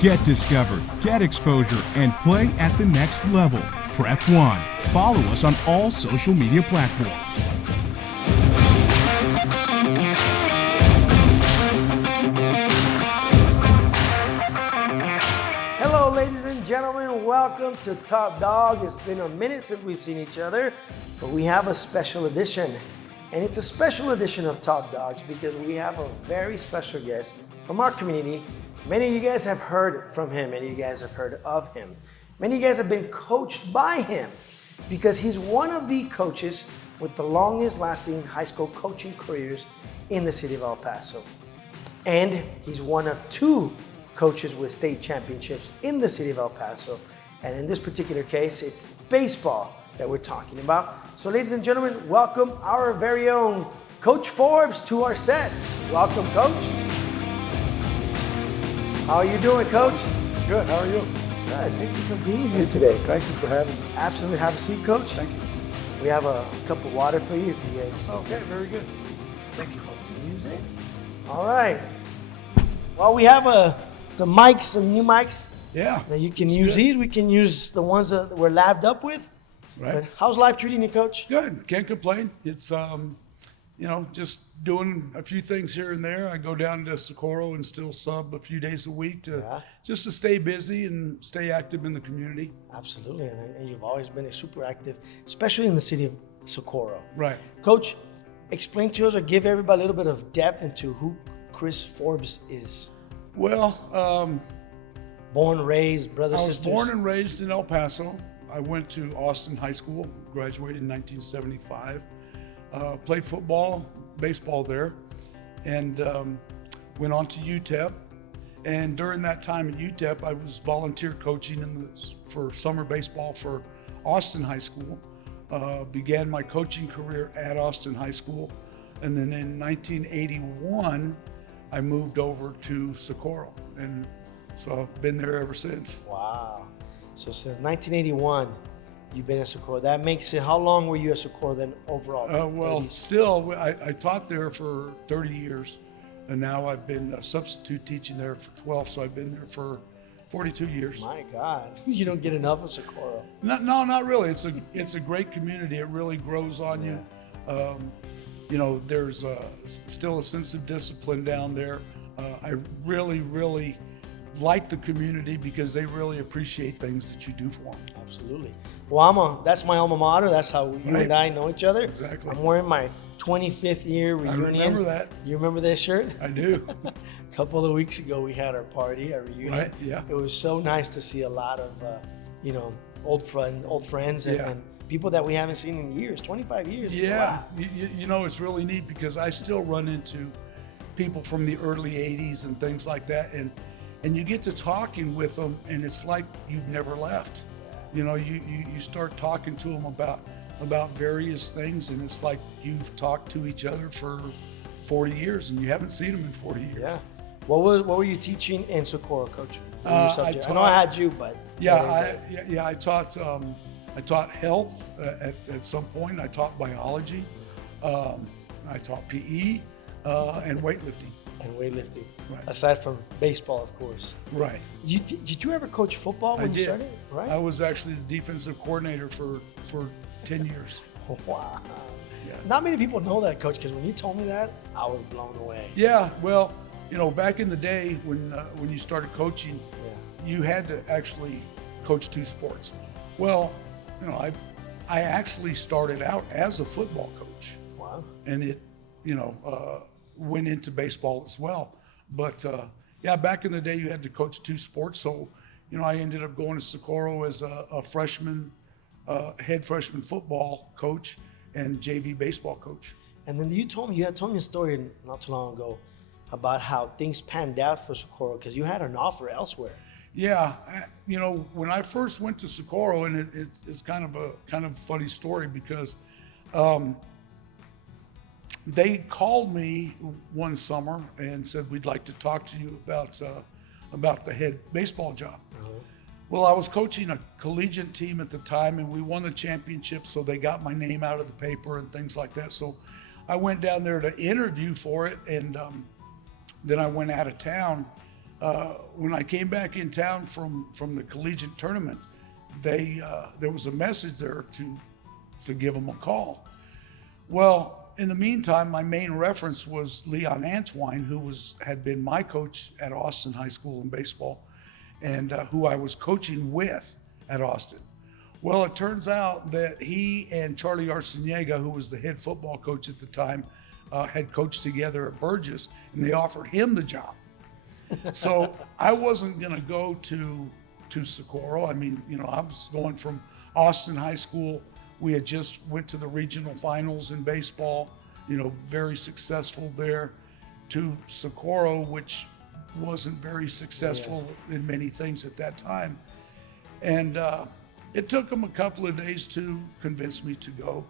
Get discovered, get exposure, and play at the next level. Prep One. Follow us on all social media platforms. Hello, ladies and gentlemen. Welcome to Top Dog. It's been a minute since we've seen each other, but we have a special edition. And it's a special edition of Top Dogs because we have a very special guest from our community. Many of you guys have heard from him. Many of you guys have heard of him. Many of you guys have been coached by him because he's one of the coaches with the longest lasting high school coaching careers in the city of El Paso. And he's one of two coaches with state championships in the city of El Paso. And in this particular case, it's baseball that we're talking about. So ladies and gentlemen, welcome our very own Coach Forbes to our set. Welcome, Coach. How are you doing, Coach? Good, how are you? Good, thank you for being here today. Thank you for having me. Absolutely, have a seat, Coach. Thank you. We have a cup of water for you if you guys. Okay, very good. Thank you, Coach. Use it. All right. Well, we have some mics, some new mics. Yeah. That you can it's use good. these. We can use the ones that we're labbed up with. Right. But how's life treating you, Coach? Good, can't complain. It's, just doing a few things here and there. I go down to Socorro and still sub a few days a week just to stay busy and stay active in the community. Absolutely, and you've always been super active, especially in the city of Socorro. Right. Coach, explain to us or give everybody a little bit of depth into who Chris Forbes is. Well, Born, raised, brothers, I was sisters. born and raised in El Paso. I went to Austin High School, graduated in 1975. Played football, baseball there, and went on to UTEP. And during that time at UTEP, I was volunteer coaching for summer baseball for Austin High School. Began my coaching career at Austin High School. And then in 1981, I moved over to Socorro. And so I've been there ever since. Wow. So since 1981, you've been at Socorro. That makes it, how long were you at Socorro then overall? Well, still, I taught there for 30 years, and now I've been a substitute teaching there for 12, so I've been there for 42 years. My God, you don't get enough of Socorro. No, not really. It's a great community. It really grows on you. There's still a sense of discipline down there. I really like the community because they really appreciate things that you do for them. Absolutely. Well, that's my alma mater. That's how you and I know each other. Exactly. I'm wearing my 25th year reunion. I remember that. You remember this shirt? I do. A couple of weeks ago, we had our party, our reunion. Right, yeah. It was so nice to see a lot of, old friends and people that we haven't seen in years, 25 years. Yeah, it's really neat because I still run into people from the early 80s and things like that. And you get to talking with them and it's like you've never left. You start talking to them about various things and it's like you've talked to each other for 40 years and you haven't seen them in 40 years. Yeah. What were you teaching in Socorro, Coach? I know I had you, but I taught health at some point. I taught biology. I taught PE and weightlifting. And weightlifting, Right. Aside from baseball, of course. Right. Did you ever coach football when you started? Right. I was actually the defensive coordinator for 10 years. Wow. Yeah. Not many people know that, Coach, because when you told me that, I was blown away. Yeah, well, back in the day when you started coaching, you had to actually coach two sports. Well, I actually started out as a football coach. Wow. And it, went into baseball as well. But back in the day, you had to coach two sports. So, I ended up going to Socorro as a freshman, head freshman football coach and JV baseball coach. And then you had told me a story not too long ago about how things panned out for Socorro because you had an offer elsewhere. Yeah, when I first went to Socorro, and it's kind of a funny story because they called me one summer and said, we'd like to talk to you about the head baseball job. Well, I was coaching a collegiate team at the time and we won the championship, so they got my name out of the paper and things like that. So I went down there to interview for it, and then I went out of town when I came back in town from the collegiate tournament, there was a message there to give them a call. Well, in the meantime, my main reference was Leon Antwine, who had been my coach at Austin High School in baseball, and who I was coaching with at Austin. Well, it turns out that he and Charlie Arciniega, who was the head football coach at the time, had coached together at Burgess, and they offered him the job. So I wasn't going to go to Socorro. I mean, I was going from Austin High School. We had just went to the regional finals in baseball, very successful there, to Socorro, which wasn't very successful in many things at that time. And it took them a couple of days to convince me to go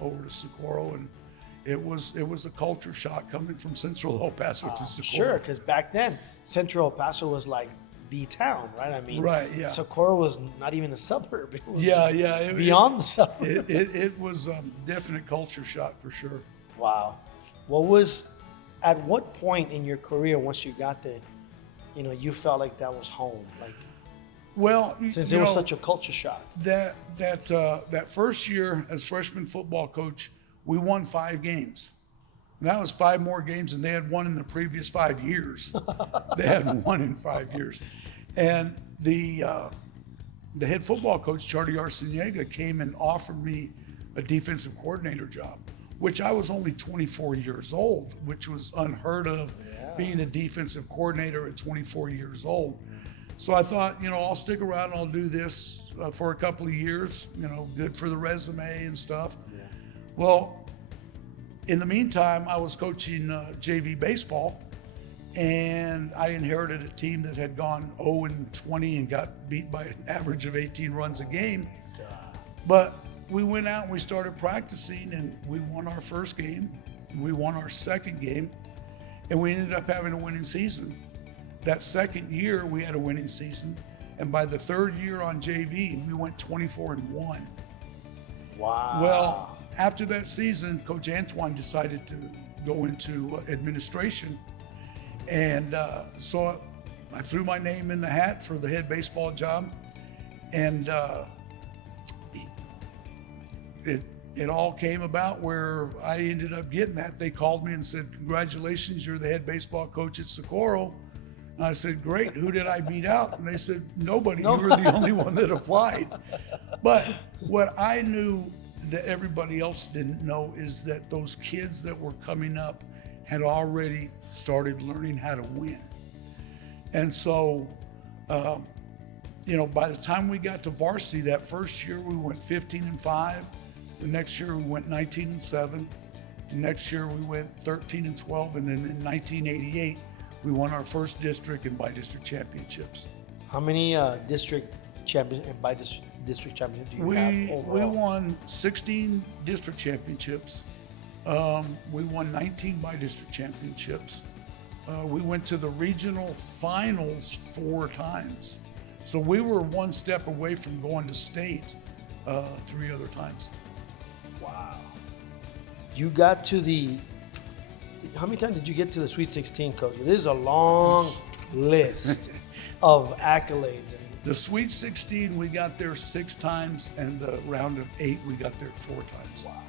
over to Socorro, and it was a culture shock coming from Central El Paso to Socorro. Sure, because back then, Central El Paso was like the town, right? I mean, right, yeah. Socorro was not even a suburb. It was beyond the suburb. It was a definite culture shock for sure. Wow. At what point in your career, once you got there, you felt like that was home? Like, well, since it was such a culture shock. That first year as freshman football coach, we won 5 games. And that was 5 more games than they had won in the previous 5 years. They hadn't won in 5 years. And the head football coach, Charlie Arciniega, came and offered me a defensive coordinator job, which I was only 24 years old, which was unheard of, being a defensive coordinator at 24 years old. So I thought, I'll stick around and I'll do this for a couple of years, good for the resume and stuff. Yeah. Well, in the meantime, I was coaching JV baseball, and I inherited a team that had gone 0-20 and got beat by an average of 18 runs a game. But we went out and we started practicing, and we won our first game, we won our second game, and we ended up having a winning season. That second year, we had a winning season, and by the third year on JV, we went 24-1. Wow. Well, after that season, Coach Antwine decided to go into administration, and so I threw my name in the hat for the head baseball job, and it all came about where I ended up getting that. They called me and said, "Congratulations, you're the head baseball coach at Socorro." And I said, "Great, who did I beat out?" And they said, "Nobody, you were the only one that applied." But what I knew that everybody else didn't know is that those kids that were coming up had already started learning how to win. And so, by the time we got to varsity, that first year we went 15-5. The next year we went 19-7. The next year we went 13-12. And then in 1988, we won our first district and by-district championships. How many district champions and by-district championships do you have overall? We won 16 district championships. We won 19 by-district championships. We went to the regional finals 4 times. So we were one step away from going to state 3 other times. Wow. You got to how many times did you get to the Sweet 16, Coach? This is a long list of accolades. The Sweet 16, we got there 6 times, and the round of 8, we got there 4 times. Wow.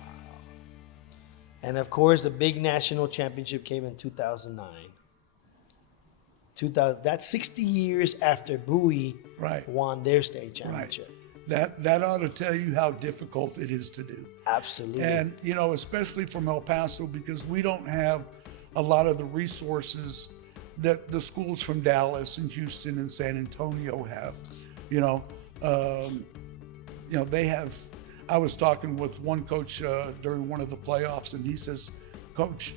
And of course, the big national championship came in 2009. That's 60 years after Bowie won their state championship. Right. That ought to tell you how difficult it is to do. Absolutely. And, especially from El Paso, because we don't have a lot of the resources that the schools from Dallas and Houston and San Antonio have. They have. I was talking with one coach during one of the playoffs, and he says, "Coach,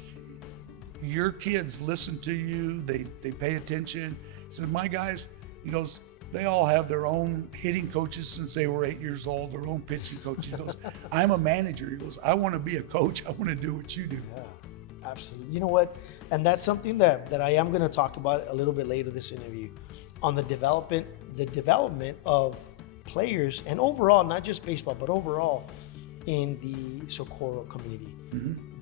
your kids listen to you. They pay attention." He said, "My guys," he goes, "they all have their own hitting coaches since they were 8 years old, their own pitching coaches." He goes, "I'm a manager." He goes, "I want to be a coach. I want to do what you do." Yeah, absolutely. You know what? And that's something that I am going to talk about a little bit later this interview, on the development of players, and overall, not just baseball, but overall in the Socorro community,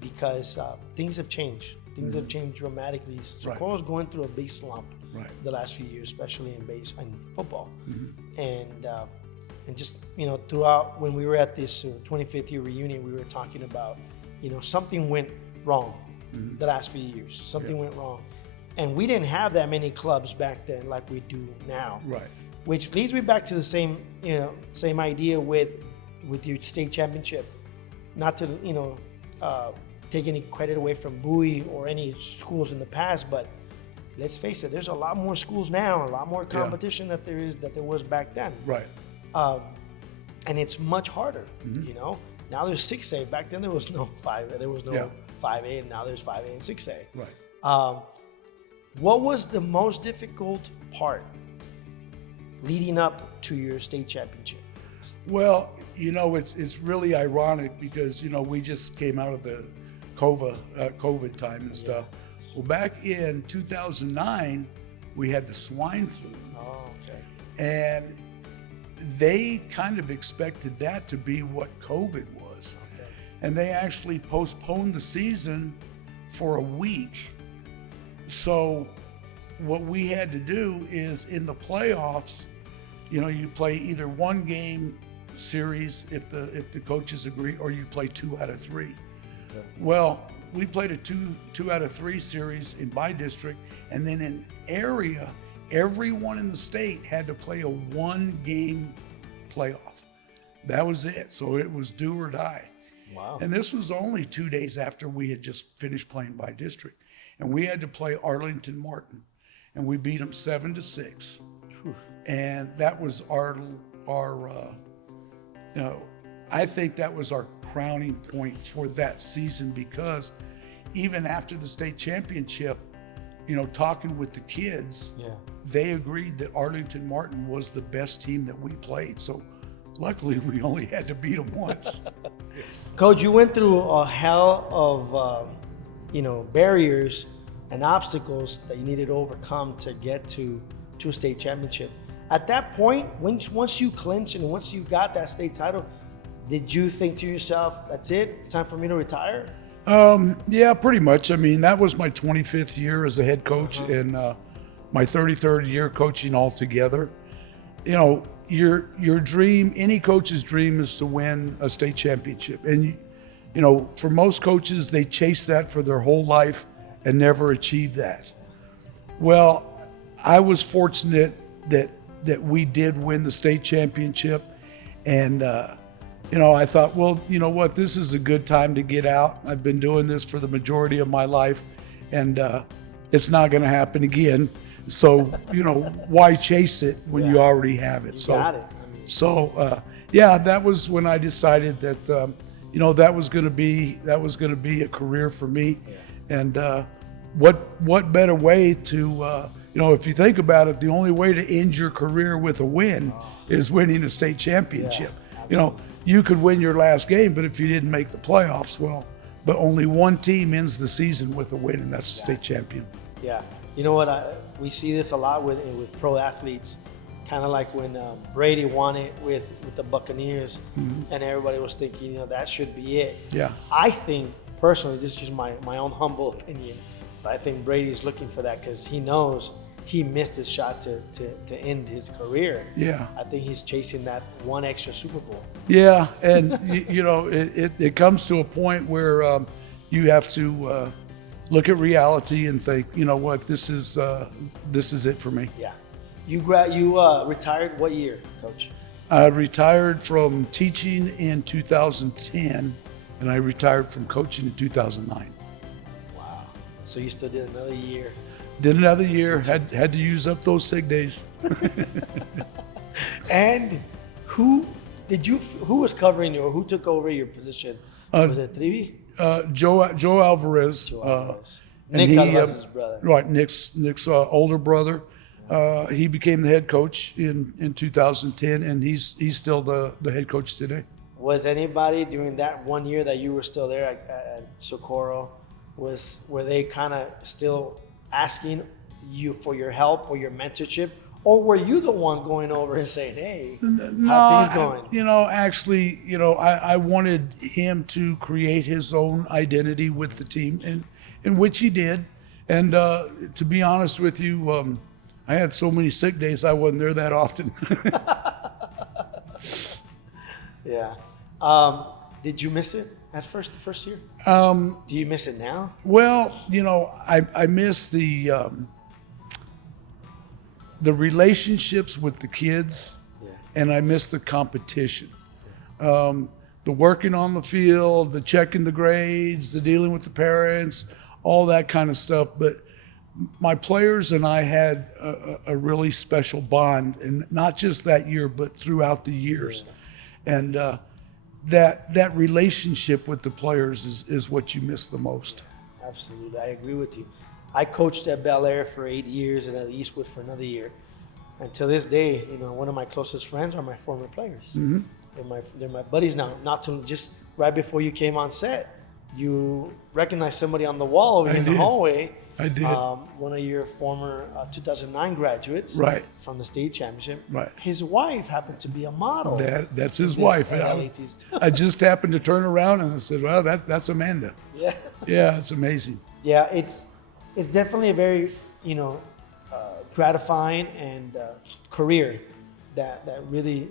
because things have changed. Things have changed dramatically. Socorro's going through a big slump the last few years, especially in base and football. And just, you know, throughout, when we were at this 25th year reunion, we were talking about, you know, something went wrong the last few years. Something went wrong. And we didn't have that many clubs back then like we do now. Right. Which leads me back to the same, you know, same idea with your state championship. Not to, you know, take any credit away from Bowie or any schools in the past, but let's face it, there's a lot more schools now, a lot more competition that there was back then. Right. And it's much harder, you know. Now there's 6A. Back then there was no 5A. There was no 5A, and now there's 5A and 6A. Right. What was the most difficult part leading up to your state championship? Well, you know, it's really ironic because, you know, we just came out of the COVID time and stuff. Well, back in 2009, we had the swine flu. Oh, okay. And they kind of expected that to be what COVID was. Okay. And they actually postponed the season for a week. So what we had to do is in the playoffs, you know, you play either one game series if the coaches agree, or you play 2 out of 3. Okay. Well, we played a two out of 3 series in my district, and then in area, everyone in the state had to play a 1-game playoff. That was it. So it was do or die. Wow. And this was only 2 days after we had just finished playing by district. And we had to play Arlington Martin, and we beat them 7-6. Whew. And that was our you know, I think that was our crowning point for that season, because even after the state championship, you know, talking with the kids, they agreed that Arlington Martin was the best team that we played. So luckily we only had to beat them once. Coach, you went through a hell of, you know, barriers and obstacles that you needed to overcome to get to a state championship. At that point, once you clinched and once you got that state title, did you think to yourself, that's it, it's time for me to retire? Yeah, pretty much. I mean, that was my 25th year as a head coach and my 33rd year coaching altogether. You know, your dream, any coach's dream, is to win a state championship. And, you know, for most coaches, they chase that for their whole life and never achieve that. Well, I was fortunate that we did win the state championship. And, you know, I thought, well, you know what, this is a good time to get out. I've been doing this for the majority of my life, and it's not going to happen again. So, you know, why chase it when you already have it? You got it. Yeah, that was when I decided that, you know, that was going to be a career for me. Yeah. And what better way to, you know, if you think about it, the only way to end your career with a win is winning a state championship. Yeah, you know, you could win your last game, but if you didn't make the playoffs, well, but only one team ends the season with a win, and that's the state champion. Yeah. You know what? We see this a lot with pro athletes, kind of like when Brady won it with the Buccaneers, and everybody was thinking, you know, that should be it. Yeah. I think, personally, this is just my own humble opinion, but I think Brady's looking for that because he knows he missed his shot to end his career. Yeah. I think he's chasing that one extra Super Bowl. Yeah, and you know, it comes to a point where you have to look at reality and think, you know what, this is it for me. Yeah. You retired what year, Coach? I retired from teaching in 2010, and I retired from coaching in 2009. Wow. So you still did another year. Did another year, had to use up those sick days. And who was covering you, or who took over your position? Was it Trivi? Joe Alvarez. Nick Alvarez's brother. Right, Nick's older brother. He became the head coach in 2010, and he's still the head coach today. Was anybody during that 1 year that you were still there at Socorro, were they kind of still asking you for your help or your mentorship, or were you the one going over and saying, hey, how things going? You know, actually, you know, I wanted him to create his own identity with the team, in which he did. And to be honest with you, I had so many sick days I wasn't there that often. Yeah. Did you miss it at first, the first year? Do you miss it now? Well, I miss the relationships with the kids, and I miss the competition. The working on the field, the checking the grades, the dealing with the parents, all that kind of stuff. But my players and I had a really special bond, and not just that year, but throughout the years. And that relationship with the players is what you miss the most. Absolutely, I agree with you. I coached at Bel Air for 8 years and at Eastwood for another year. And to this day, one of my closest friends are my former players. Mm-hmm. They're my buddies now. Not to just right before you came on set, you recognized somebody on the wall over in the hallway. I did. One of your former 2009 graduates, Right, from the state championship. right. His wife happened to be a model. That's his wife. I just happened to turn around and I said, "Well, that's Amanda." Yeah. Yeah, it's amazing. Yeah, it's definitely a very gratifying and career that really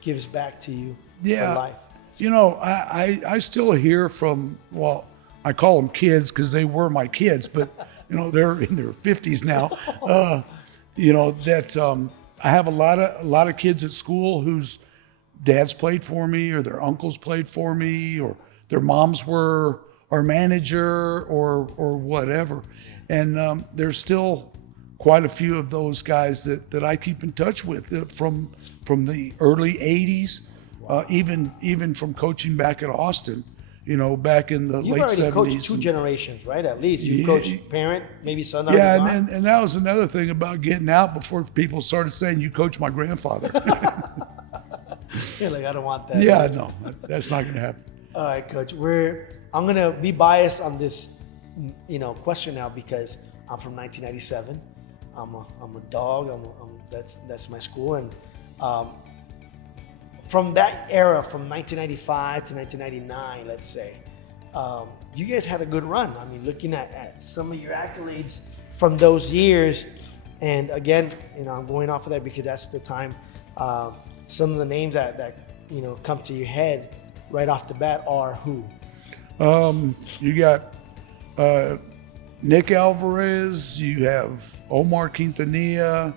gives back to you for life. I still hear from, well, I call them kids because they were my kids, but they're in their 50s now. That I have a lot of kids at school whose dads played for me, or their uncles played for me, or their moms were our manager, or whatever. And there's still quite a few of those guys that I keep in touch with from the early 80s, even from coaching back at Austin, back in the late 70s. You've already coached 2 generations, right? At least you coached parent, maybe son. Yeah, and that was another thing about getting out before people started saying you coached my grandfather. You're like, I don't want that. Yeah, no, that's not going to happen. All right, Coach. I'm going to be biased on this, question now because I'm from 1997. I'm a dog. That's my school, and from that era, from 1995 to 1999, let's say, you guys had a good run. I mean, looking at some of your accolades from those years, and again, I'm going off of that because that's the time. Some of the names that come to your head right off the bat are who? You got Nick Alvarez, you have Omar Quintanilla,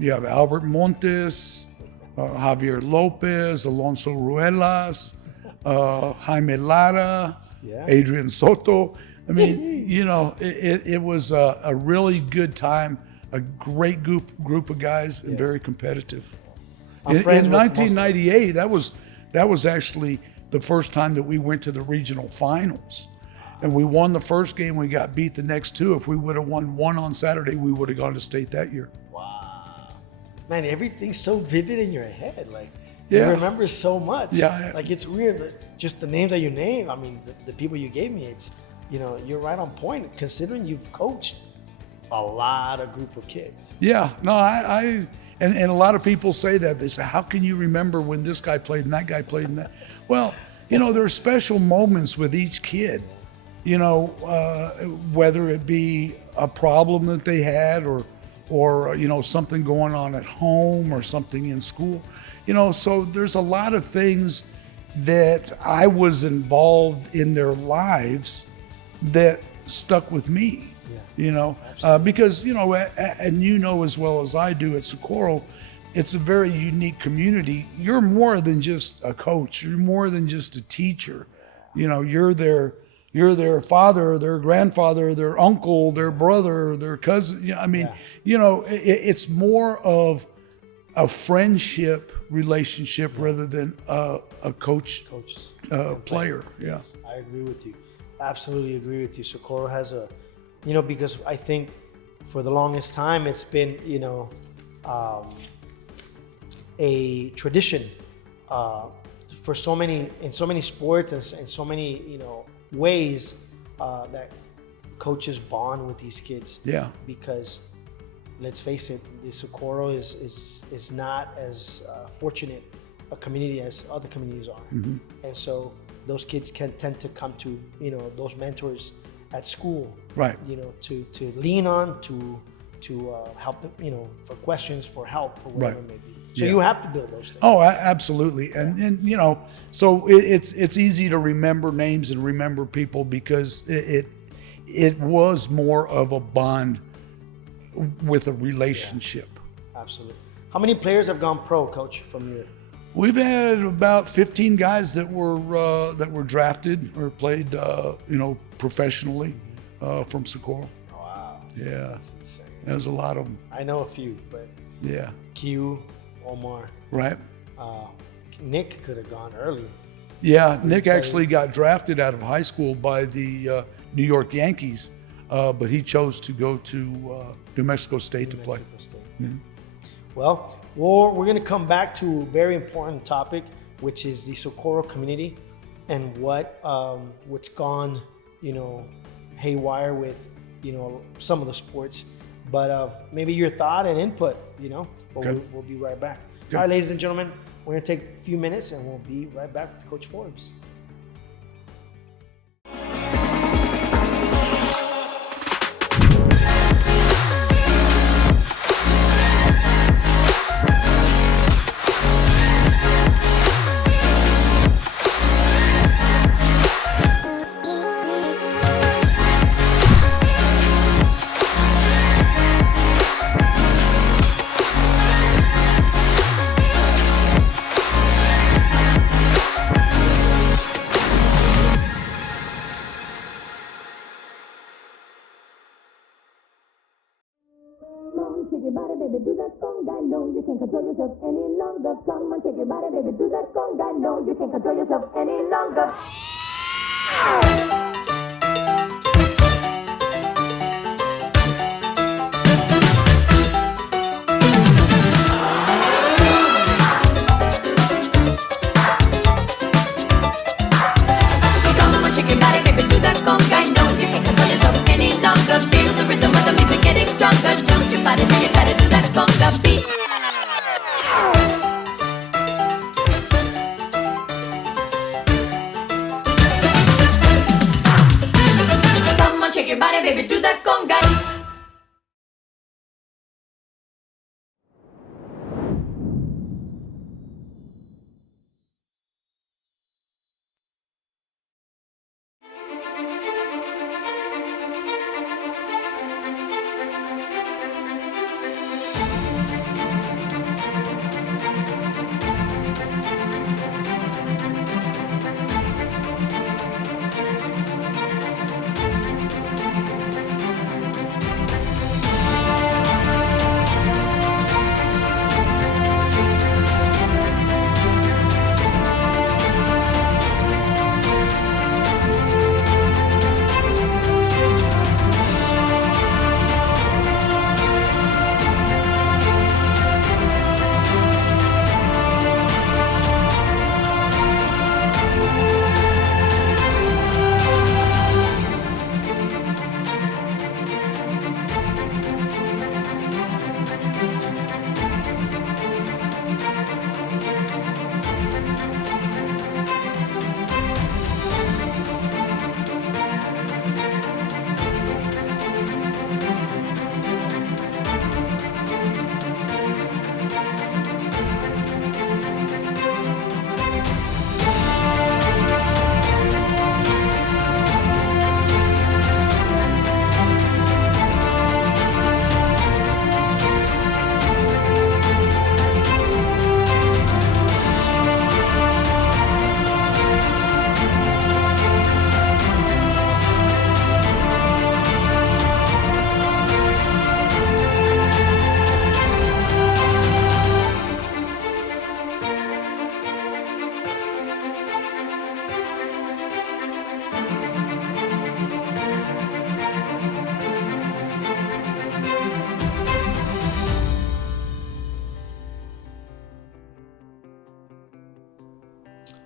you have Albert Montes, Javier Lopez, Alonso Ruelas, Jaime Lara, Adrian Soto. I mean, it was a really good time, a great group of guys, and very competitive. In 1998, that was actually the first time that we went to the regional finals. And we won the first game, we got beat the next 2. If we would have won 1 on Saturday, we would have gone to state that year. Wow. Man, everything's so vivid in your head. Like, you remember so much. Yeah. Like, it's weird that just the names that you name, I mean, the people you gave me, it's, you're right on point considering you've coached a lot of group of kids. Yeah, no, and a lot of people say that. They say, how can you remember when this guy played and that guy played and that? Well, there are special moments with each kid. Whether it be a problem that they had or something going on at home or something in school, so there's a lot of things that I was involved in their lives that stuck with me, because, and as well as I do at Socorro, it's a very unique community. You're more than just a coach. You're more than just a teacher. You're their father, their grandfather, their uncle, their brother, their cousin. It's more of a friendship relationship rather than a coach player. Yeah, I agree with you. Absolutely agree with you. Socorro has because I think for the longest time it's been, a tradition for in so many sports and so many, ways that coaches bond with these kids. Yeah. Because let's face it, the Socorro is not as fortunate a community as other communities are. Mm-hmm. And so those kids can tend to come to, those mentors at school, Right. to lean on, to help them, for questions, for help, for whatever Right. it may be. So Yeah. you have to build those things. Oh, absolutely. And so it's easy to remember names and remember people because it was more of a bond with a relationship. Absolutely. How many players have gone pro, Coach, from your? We've had about 15 guys that were drafted or played, professionally from Socorro. Wow. Yeah, That's insane. there's a lot of them. I know a few, but Yeah, Q, Omar, right. Nick could have gone early. Yeah, Nick say- actually got drafted out of high school by the New York Yankees, but he chose to go to New Mexico State to play. Mexico State. Well, we're going to come back to a very important topic, which is the Socorro community and what's gone, haywire with, some of the sports. But maybe your thought and input, but Okay. we'll be right back. Okay. All right, ladies and gentlemen, we're going to take a few minutes and we'll be right back with Coach Forbes. Shake your body, baby, do that conga. No, you can't control yourself any longer. Come on, shake your body, baby, do that conga. No, you can't control yourself any longer. Come on, shake your body, baby, do that conga. No, you can't control yourself any longer. Feel the rhythm of the music getting stronger. Don't you fight it, now you gotta do that conga beat. Come on, shake your body, baby, do that conga.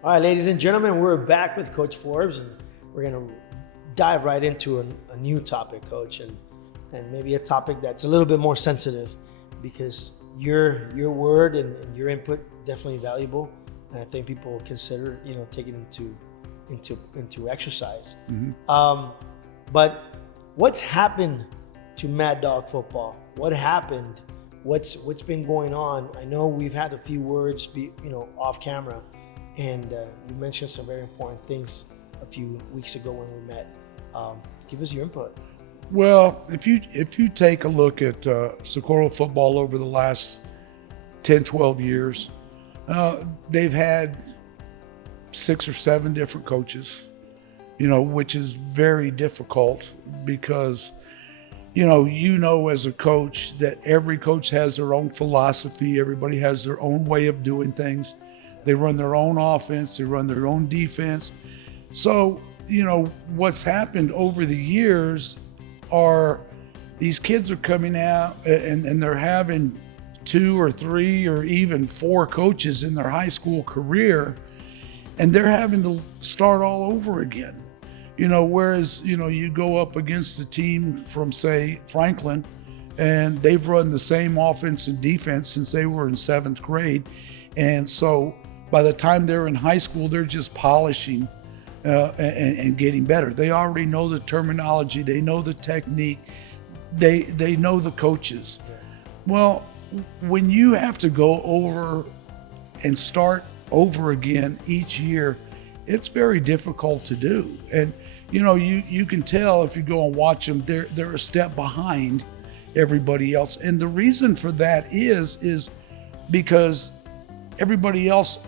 All right, ladies and gentlemen, we're back with Coach Forbes, and we're going to dive right into a new topic, Coach, and maybe a topic that's a little bit more sensitive because your word and your input definitely valuable, and I think people will consider taking it into exercise. But what's happened to Mad Dog football? What happened? What's been going on? I know we've had a few words, off camera, and you mentioned some very important things a few weeks ago when we met. Give us your input. Well, if you take a look at Socorro football over the last 10, 12 years, they've had 6 or 7 different coaches, which is very difficult because, as a coach that every coach has their own philosophy. Everybody has their own way of doing things. They run their own offense. They run their own defense. So, what's happened over the years are these kids are coming out and they're having 2 or 3 or even 4 coaches in their high school career, and they're having to start all over again. Whereas, you go up against a team from, say, Franklin, and they've run the same offense and defense since they were in 7th grade. And so by the time they're in high school, they're just polishing and getting better. They already know the terminology. They know the technique. They know the coaches. Well, when you have to go over and start over again each year, it's very difficult to do. And you can tell if you go and watch them, they're a step behind everybody else. And the reason for that is because everybody else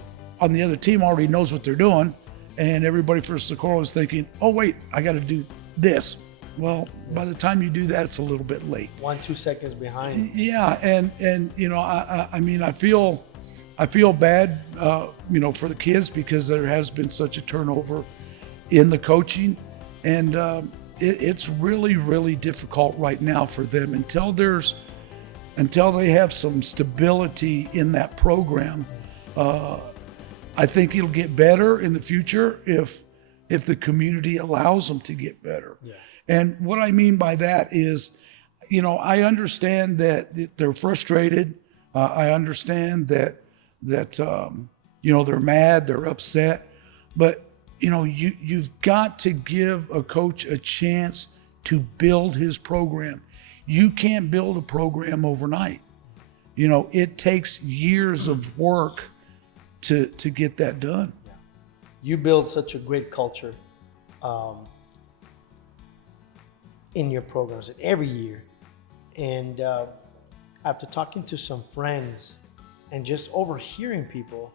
on the other team already knows what they're doing, and everybody for Socorro is thinking, oh wait, I got to do this. Well, by the time you do that, it's a little bit late. 1-2 seconds behind. Yeah, and I feel bad, for the kids because there has been such a turnover in the coaching, and it's really, really difficult right now for them until they have some stability in that program. I think it'll get better in the future if the community allows them to get better. Yeah. And what I mean by that is, I understand that they're frustrated. I understand that they're mad, they're upset, but you've got to give a coach a chance to build his program. You can't build a program overnight. It takes years of work to get that done. Yeah. You build such a great culture in your programs every year. And after talking to some friends and just overhearing people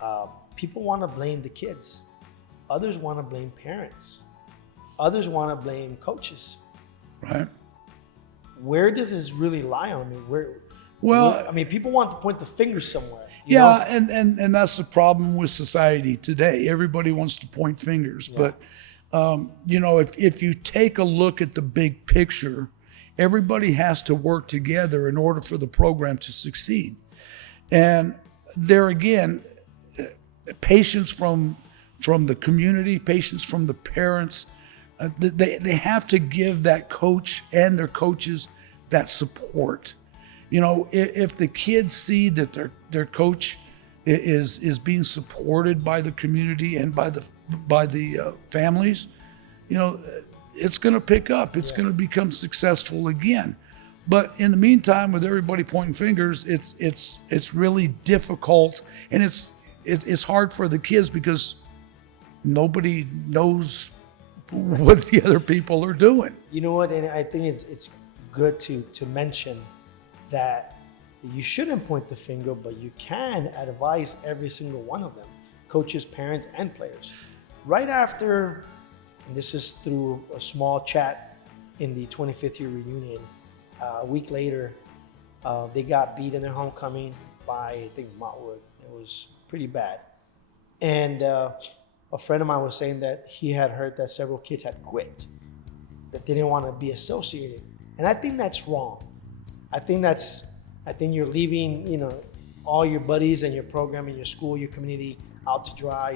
want to blame the kids. Others want to blame parents. Others want to blame coaches. Right. Where does this really lie on? People want to point the finger somewhere. You know? And that's the problem with society today. Everybody wants to point fingers, but if you take a look at the big picture, everybody has to work together in order for the program to succeed. And there again, patience from the community, patience from the parents. They have to give that coach and their coaches that support. If the kids see that their coach is being supported by the community and by the families, it's going to pick up. It's going to become successful again. But in the meantime, with everybody pointing fingers, it's really difficult, and it's hard for the kids because nobody knows what the other people are doing. You know what? And I think it's good to mention that you shouldn't point the finger, but you can advise every single one of them, coaches, parents, and players. Right after, and this is through a small chat in the 25th year reunion, a week later, they got beat in their homecoming by, I think, Montwood. It was pretty bad. And a friend of mine was saying that he had heard that several kids had quit, that they didn't want to be associated. And I think that's wrong. I think you're leaving, all your buddies and your program and your school, your community out to dry,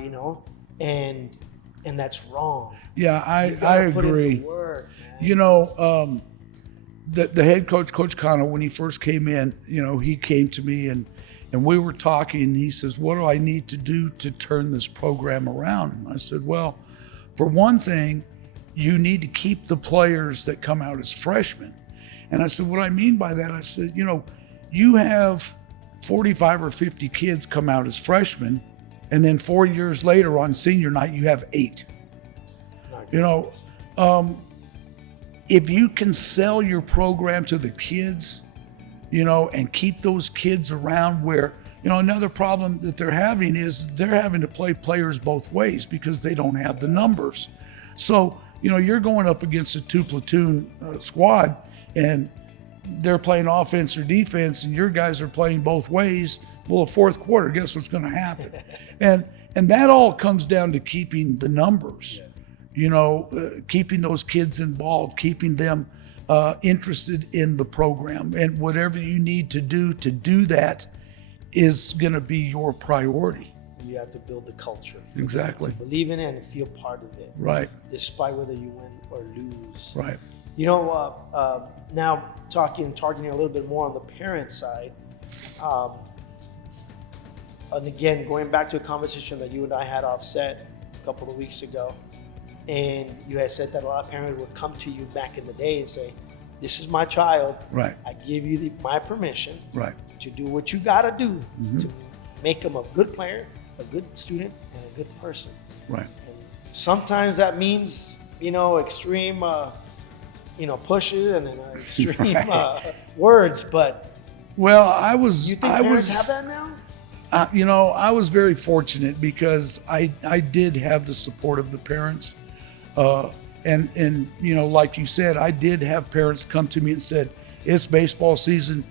and that's wrong. Yeah, I put agree. in the work, man. The head coach, Coach Connor, when he first came in, he came to me and we were talking, and he says, what do I need to do to turn this program around? And I said, well, for one thing, you need to keep the players that come out as freshmen. And I said, what I mean by that, I said, you have 45 or 50 kids come out as freshmen, and then 4 years later on senior night, you have 8. If you can sell your program to the kids, and keep those kids around where, another problem that they're having is they're having to play players both ways because they don't have the numbers. So, you're going up against a 2-platoon squad, and they're playing offense or defense, and your guys are playing both ways. Well, the fourth quarter, guess what's going to happen? And that all comes down to keeping the numbers, keeping those kids involved, keeping them interested in the program, and whatever you need to do that is going to be your priority. You have to build the culture. Exactly. To believe in it and feel part of it. Right. Despite whether you win or lose. Right. Now talking a little bit more on the parent side, and again, going back to a conversation that you and I had offset a couple of weeks ago, and you had said that a lot of parents would come to you back in the day and say, this is my child. Right. I give you my permission. Right. To do what you got to do to make them a good player, a good student, and a good person. Right. And sometimes that means, extreme, pushes and extreme words. But well, I was. You think parents have that now? I was very fortunate because I did have the support of the parents, and like you said, I did have parents come to me and said, "It's baseball season.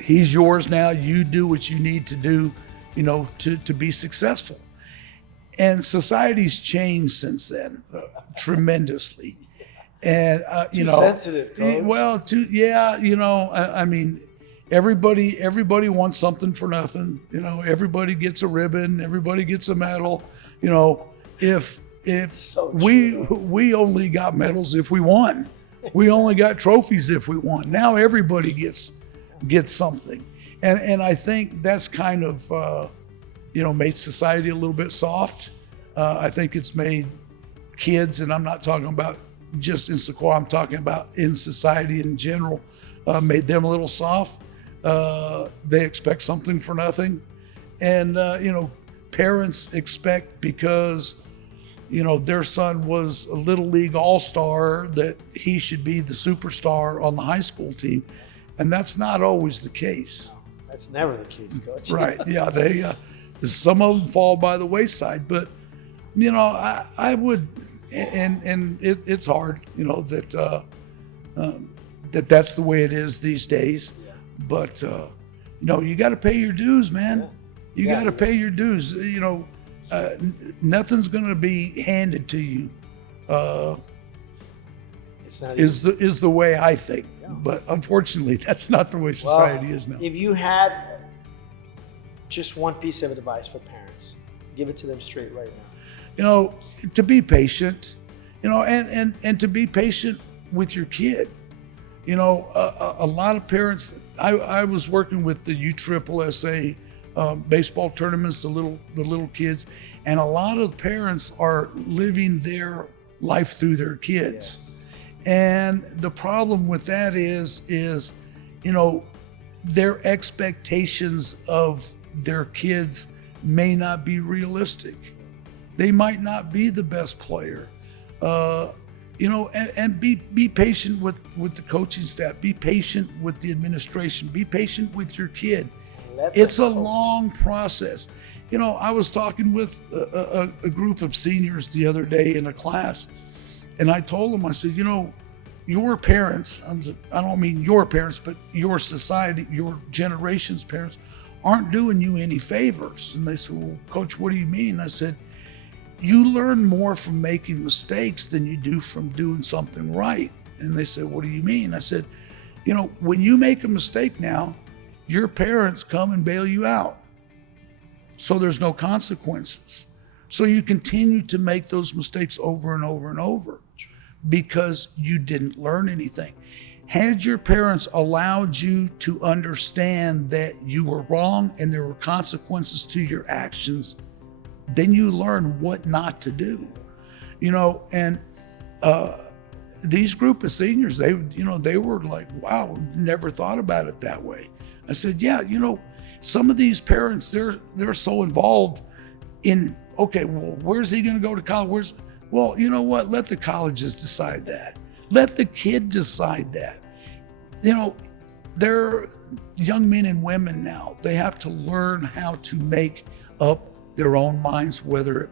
He's yours now. You do what you need to do, to be successful." And society's changed since then tremendously. And Too sensitive, Coach. Well, I mean, everybody wants something for nothing. Everybody gets a ribbon, everybody gets a medal. If So we only got medals if we won. We only got trophies if we won. Now everybody gets something. And I think that's kind of, made society a little bit soft. I think it's made kids, and I'm not talking about just in Socorro, I'm talking about in society in general, made them a little soft. They expect something for nothing. And, parents expect because, their son was a Little League All-Star that he should be the superstar on the high school team. And that's not always the case. That's never the case, Coach. Right. Yeah. They, some of them fall by the wayside, but, I would, and it's hard, that's the way it is these days. Yeah. But, you got to pay your dues, man. You got to pay your dues. Nothing's going to be handed to you. It's not Is the way I think, but unfortunately, that's not the way society is now. If you had just one piece of advice for parents, give it to them straight right now. To be patient, and to be patient with your kid. A lot of parents. I was working with the USSSA baseball tournaments, the little kids, and a lot of parents are living their life through their kids. Yes. And the problem with that is their expectations of their kids may not be realistic. They might not be the best player. And be patient with the coaching staff. Be patient with the administration. Be patient with your kid. It's a long process. I was talking with a group of seniors the other day in a class, and I told them, I said, your parents, I don't mean your parents, but your society, your generation's parents aren't doing you any favors. And they said, well, Coach, what do you mean? I said, you learn more from making mistakes than you do from doing something right. And they said, what do you mean? I said, when you make a mistake now, your parents come and bail you out. So there's no consequences. So you continue to make those mistakes over and over and over because you didn't learn anything. Had your parents allowed you to understand that you were wrong and there were consequences to your actions, then you learn what not to do. And these group of seniors, they were like, wow, never thought about it that way. I said, yeah, some of these parents, they're so involved in, okay, well, where's he going to go to college? Well, you know what? Let the colleges decide that. Let the kid decide that. They're young men and women now. They have to learn how to make up their own minds, whether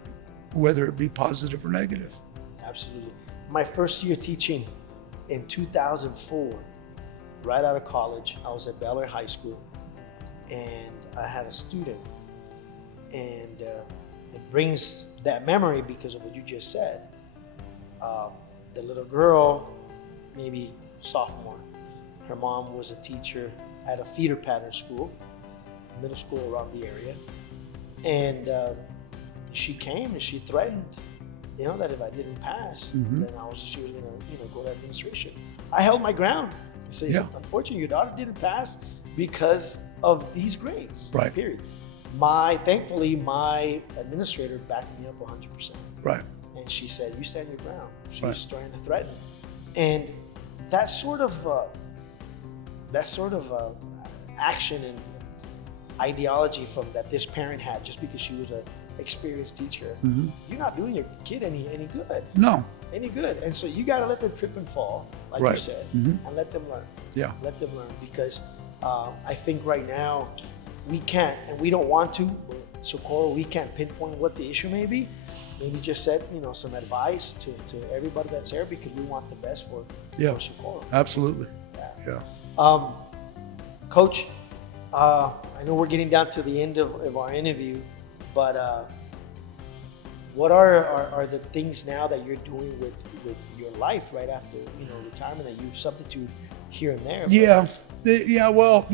it be positive or negative. Absolutely. My first year teaching in 2004, right out of college, I was at Bel Air High School, and I had a student, and it brings that memory because of what you just said. The little girl, maybe sophomore, her mom was a teacher at a feeder pattern school, middle school around the area, and she came and she threatened, that if I didn't pass, then she was gonna, go to administration. I held my ground. I said, unfortunately, your daughter didn't pass because of these grades. Right. Period. Thankfully, my administrator backed me up 100%. Right. And she said, "You stand your ground." She Right. was trying to threaten, and that sort of action and ideology from that this parent had, just because she was an experienced teacher, you're not doing your kid any good. No. Any good. And so you got to let them trip and fall, like Right. you said, Mhm. and let them learn. Yeah. Let them learn, because I think right now we can't, and we don't want to. Socorro, we can't pinpoint what the issue may be. Maybe just set some advice to everybody that's here, because we want the best for Socorro. Absolutely. Yeah. Coach, I know we're getting down to the end of our interview, but what are the things now that you're doing with your life right after retirement that you substitute here and there? Yeah. Well,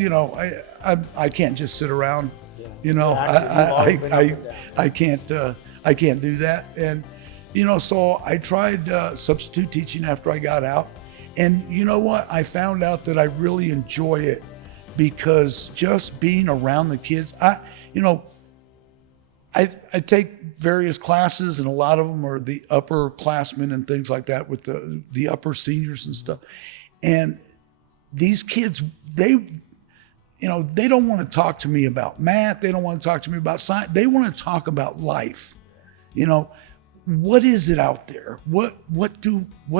I can't just sit around. I can't do that. And so I tried substitute teaching after I got out, and you know what? I found out that I really enjoy it, because just being around the kids, I take various classes, and a lot of them are the upperclassmen and things like that, with the upper seniors and stuff. And these kids, they don't want to talk to me about math. They don't want to talk to me about science. They want to talk about life. What is it out there? What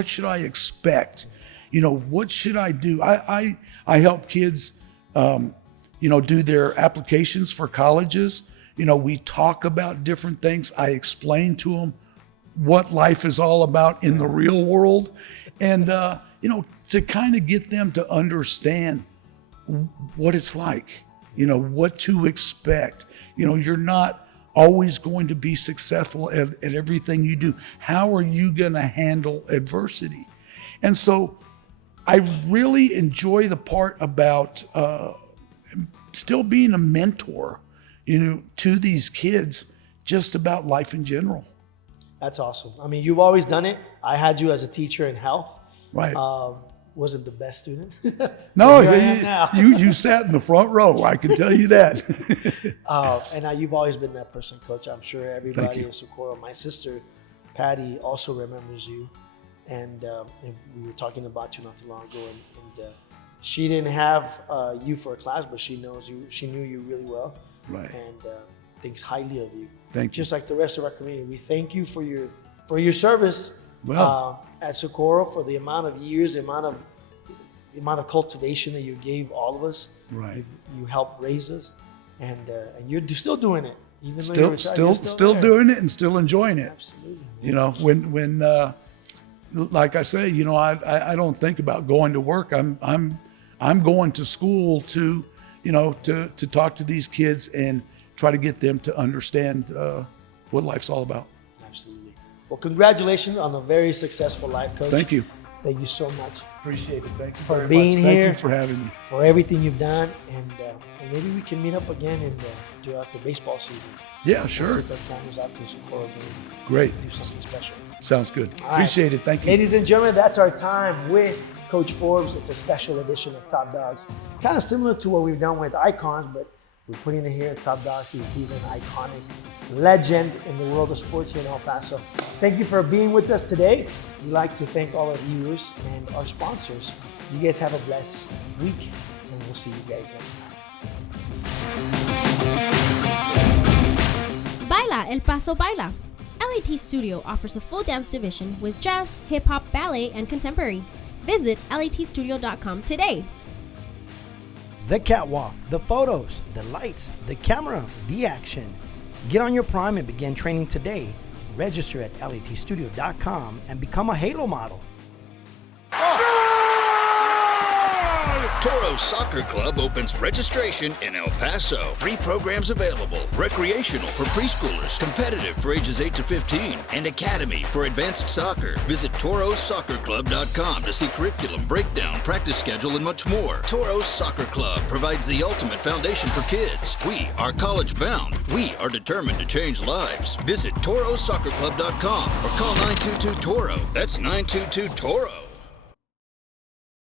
should I expect? What should I do? I help kids, do their applications for colleges. We talk about different things. I explain to them what life is all about in the real world, and to kind of get them to understand what it's like, what to expect. You're not always going to be successful at everything you do. How are you going to handle adversity? And so I really enjoy the part about still being a mentor, to these kids, just about life in general. That's awesome. I mean, you've always done it. I had you as a teacher in health. Right. Wasn't the best student. No, you sat in the front row. I can tell you that. And you've always been that person, Coach. I'm sure everybody in Socorro. My sister, Patty, also remembers you, and we were talking about you not too long ago. And she didn't have you for a class, but she knows you. She knew you really well, right? And thinks highly of you. Thank you. Just like the rest of our community, we thank you for your service. Well, at Socorro, for the amount of years, the amount of cultivation that you gave all of us. Right. You helped raise us, and you're still doing it. Even though still you're retired, still doing it and still enjoying it. Absolutely. When like I say, I don't think about going to work. I'm going to school to talk to these kids and try to get them to understand what life's all about. Absolutely. Well, congratulations on a very successful life, Coach. Thank you. Thank you so much. Appreciate it. Thank you for very being much. here. Thank you for having me. For everything you've done, and maybe we can meet up again throughout the baseball season. Yeah, sure. Take our cameras out to Socorro game. Great. Do something special. Sounds good. All Appreciate right. it. Thank you. Ladies and gentlemen, that's our time with Coach Forbes. It's a special edition of Top Dawgs. Kind of similar to what we've done with Icons, but We're putting it here at Top Dogs. He's an iconic legend in the world of sports here in El Paso. Thank you for being with us today. We'd like to thank all our viewers and our sponsors. You guys have a blessed week, and we'll see you guys next time. Baila El Paso Baila. LAT Studio offers a full dance division with jazz, hip-hop, ballet, and contemporary. Visit latstudio.com today. The catwalk, the photos, the lights, the camera, the action. Get on your prime and begin training today. Register at latstudio.com and become a Halo model. Toro Soccer Club opens registration in El Paso. 3 programs available: recreational for preschoolers, competitive for ages 8 to 15, and academy for advanced soccer. Visit torosoccerclub.com to see curriculum, breakdown, practice schedule, and much more. Toro Soccer Club provides the ultimate foundation for kids. We are college bound. We are determined to change lives. Visit torosoccerclub.com or call 922-TORO. That's 922-TORO.